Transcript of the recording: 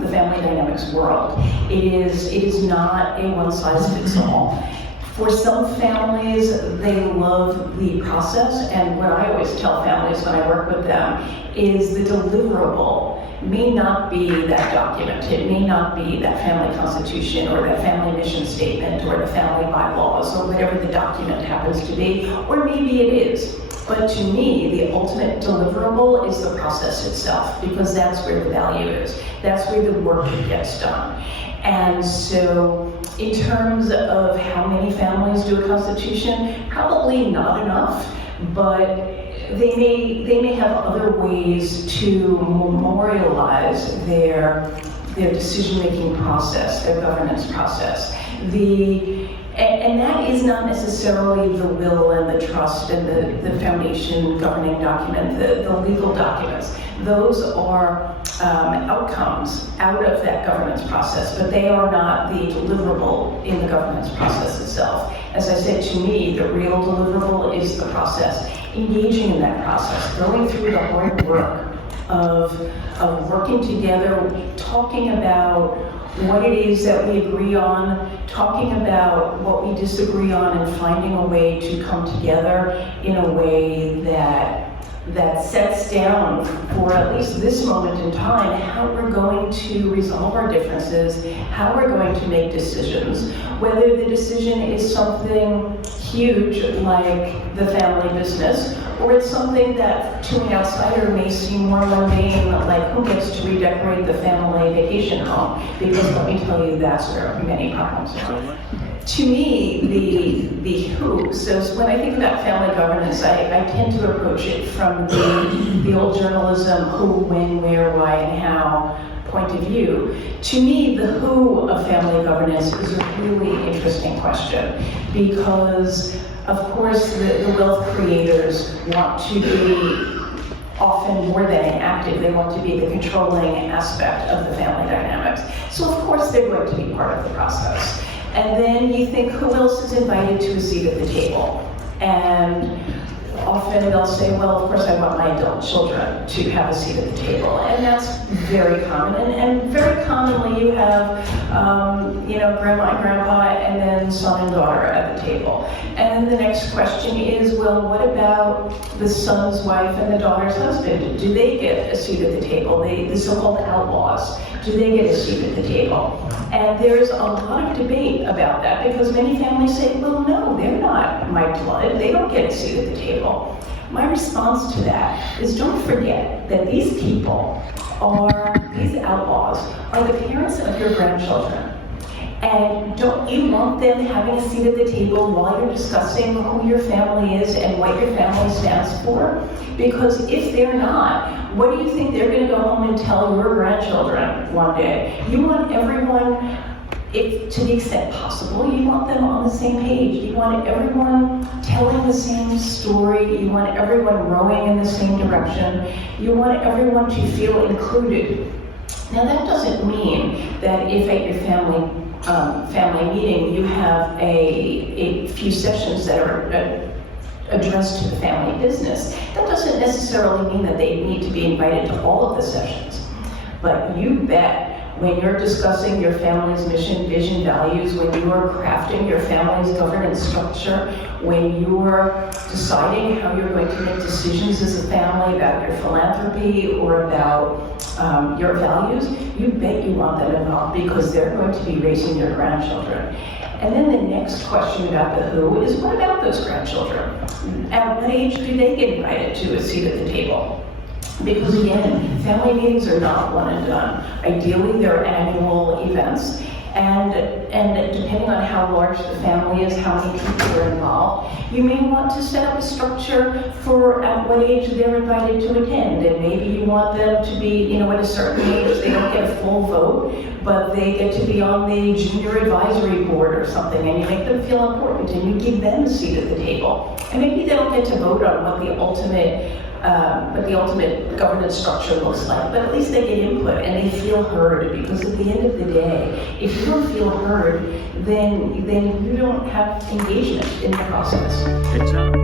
the family dynamics world. It is not a one-size-fits-all. For some families, they love the process, and what I always tell families when I work with them is the deliverable may not be that document. It may not be that family constitution or that family mission statement or the family bylaws or whatever the document happens to be, or maybe it is. But to me, the ultimate deliverable is the process itself, because that's where the value is. That's where the work gets done. And so, in terms of how many families do a constitution, probably not enough, but they may have other ways to memorialize their decision-making process, their governance process. And that is not necessarily the will and the trust and the foundation governing document, the legal documents. Those are outcomes out of that governance process, but they are not the deliverable in the governance process itself. As I said, to me, the real deliverable is the process. Engaging in that process, going through the hard work of working together, talking about what it is that we agree on, talking about what we disagree on, and finding a way to come together in a way that sets down, for at least this moment in time, how we're going to resolve our differences, how we're going to make decisions, whether the decision is something huge like the family business, or it's something that to an outsider may seem more mundane, like who gets to redecorate the family vacation home, because let me tell you, that's where many problems are. To me, the who, so when I think about family governance, I tend to approach it from the old journalism, who, when, where, why, and how point of view. To me, the who of family governance is a really interesting question, because of course the wealth creators want to be often more than active. They want to be the controlling aspect of the family dynamics. So of course they're going to be part of the process. And then you think, who else is invited to a seat at the table? And often they'll say, well, of course I want my adult children to have a seat at the table. And that's very common. And very commonly you have, grandma and grandpa, and then son and daughter at the table. And then the next question is, well, what about the son's wife and the daughter's husband? Do they get a seat at the table? The so-called outlaws, do they get a seat at the table? And there's a lot of debate about that, because many families say, well, no, they're not my blood. They don't get a seat at the table. My response to that is, don't forget that these people these outlaws are the parents of your grandchildren. And don't you want them having a seat at the table while you're discussing who your family is and what your family stands for? Because if they're not, what do you think they're going to go home and tell your grandchildren one day? You want everyone, if to the extent possible, you want them on the same page. You want everyone telling the same story. You want everyone rowing in the same direction. You want everyone to feel included. Now that doesn't mean that if at your family meeting you have a few sessions that are addressed to the family business. That doesn't necessarily mean that they need to be invited to all of the sessions. But you bet, when you're discussing your family's mission, vision, values, when you are crafting your family's governance structure, when you're deciding how you're going to make decisions as a family about your philanthropy or about your values, you bet you want them involved, because they're going to be raising your grandchildren. And then the next question about the who is, what about those grandchildren? At what age do they get invited to a seat at the table? Because again, family meetings are not one and done. Ideally, they're annual events. And depending on how large the family is, how many people are involved, you may want to set up a structure for at what age they're invited to attend. And maybe you want them to be, at a certain age, they don't get a full vote, but they get to be on the junior advisory board or something, and you make them feel important, and you give them a seat at the table. And maybe they don't get to vote on what the ultimate governance structure looks like, but at least they get input and they feel heard, because at the end of the day, if you don't feel heard, then you don't have engagement in the process. Good job.